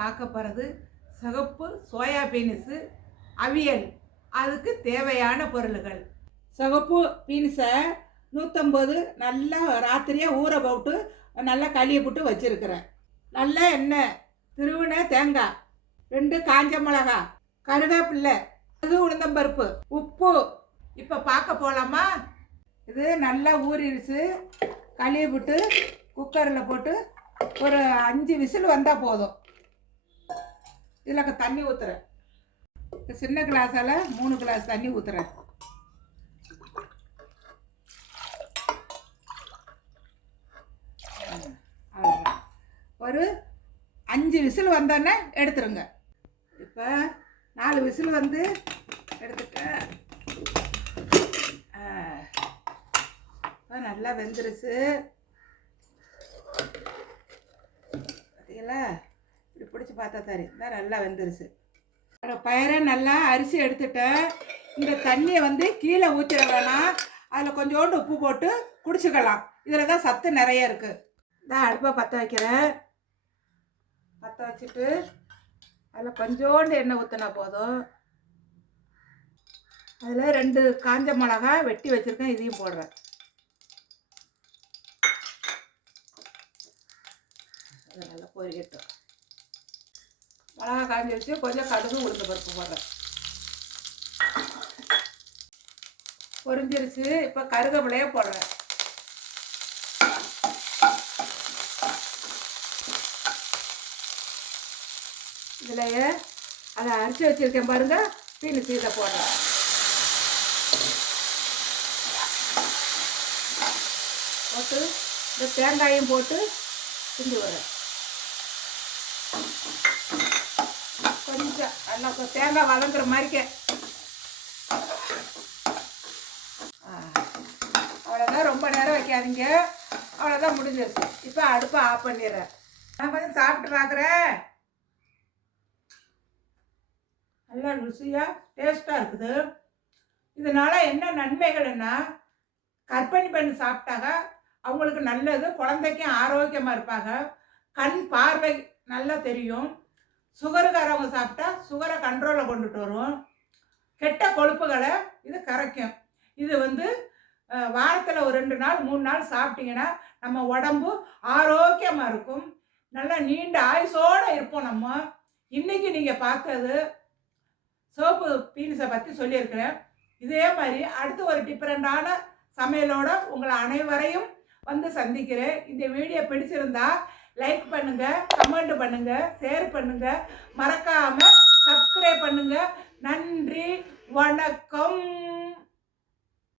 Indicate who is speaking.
Speaker 1: பார்க்க போகிறது சிகப்பு சோயா பீன்ஸு அவியல். அதுக்கு தேவையான பொருள்கள். சிகப்பு பீன்ஸை நூற்றம்பது நல்லா ராத்திரியாக ஊற போட்டு நல்லா கழுவி போட்டு வச்சுருக்கிறேன். நல்லா எண்ணெய் திருவின தேங்காய் ரெண்டு காஞ்ச மிளகா கருவேப்பில்லை அது உளுந்தம்பருப்பு உப்பு. இப்போ பார்க்க போகலாமா இது நல்லா ஊறிடுச்சு. கழுவி விட்டு குக்கரில் போட்டு ஒரு அஞ்சு விசில் வந்தால் போதும். இதில் தண்ணி ஊற்றுறேன் சின்ன கிளாஸால் மூணு கிளாஸ் தண்ணி ஊற்றுறேன் ஒரு அஞ்சு விசில் வந்தோடனே எடுத்துருங்க. இப்போ நாலு விசில் வந்து எடுத்துட்டேன். இப்போ நல்லா வெந்துருச்சு. பார்த்தீங்களா இப்படி பிடிச்சி பார்த்தா தெரியும் தான் நல்லா வெந்துருச்சு. அப்புறம் பயிரை நல்லா அரிசி எடுத்துட்டேன் இந்த தண்ணியை வந்து கீழே ஊற்றிட வேணாம் அதில் கொஞ்சோண்டு உப்பு போட்டு குடிச்சுக்கலாம். இதில் தான் சத்து நிறைய இருக்குது நான் அடுப்பை பற்ற வைக்கிறேன். பற்ற வச்சுட்டு அதில் கொஞ்சோண்டு எண்ணெய் ஊற்றினா போதும். அதில் ரெண்டு காஞ்ச மிளகா வெட்டி வச்சுருக்கேன் இதையும் போடுறேன். அதை நல்லா பொறிக்கட்டும் மிளகா காஞ்சி வச்சு கொஞ்சம் கடுகு உளுந்து பருப்பு போடுறேன். பொரிஞ்சிருச்சு. இப்போ கருகப்பிலையே போடுறேன். இதுலையே அதை அரைச்சி வச்சிருக்கேன் பாருங்க. பீனு சீதை போடுறேன். போட்டு இந்த தேங்காயும் போட்டு கிண்டி வரேன் கொஞ்சம் நல்லா தேங்காய் வதங்குற மாதிரிக்க. அவ்வளோதான் ரொம்ப நேரம் வைக்காதீங்க. அவ்வளோதான் முடிஞ்சிருச்சு. இப்போ அடுப்பை ஆஃப் பண்ணிடுறேன். நான் கொஞ்சம் சாப்பிட்டு பார்க்குறேன் நல்லா ருசியாக டேஸ்ட்டாக இருக்குது. இதனால் என்ன நன்மைகள்னா கற்பனை பண்ணி சாப்பிட்டாக அவங்களுக்கு நல்லது குழந்தைக்கும் ஆரோக்கியமாக இருப்பாங்க. கண் பார்வை நல்லா தெரியும். சுகருக்காரவங்க சாப்பிட்டா சுகரை கண்ட்ரோலில் கொண்டுட்டு வரும். கெட்ட கொழுப்புகளை இது கரைக்கும். இது வந்து வாரத்தில் ஒரு ரெண்டு நாள் மூணு நாள் சாப்பிட்டிங்கன்னா நம்ம உடம்பு ஆரோக்கியமாக இருக்கும். நல்லா நீண்ட ஆயுசோடு இருப்போம் நம்ம. இன்றைக்கி நீங்கள் பார்த்தது சோப்பு பீன்ஸை பற்றி சொல்லியிருக்கிறேன். இதே மாதிரி அடுத்து ஒரு டிஃப்ரெண்டான சமையலோட உங்களை அனைவரையும் வந்து சந்திக்கிறேன். இந்த வீடியோ பிடிச்சிருந்தா லைக் பண்ணுங்க கமெண்ட் பண்ணுங்க ஷேர் பண்ணுங்க. மறக்காம சப்ஸ்கிரைப் பண்ணுங்க. நன்றி வணக்கம்.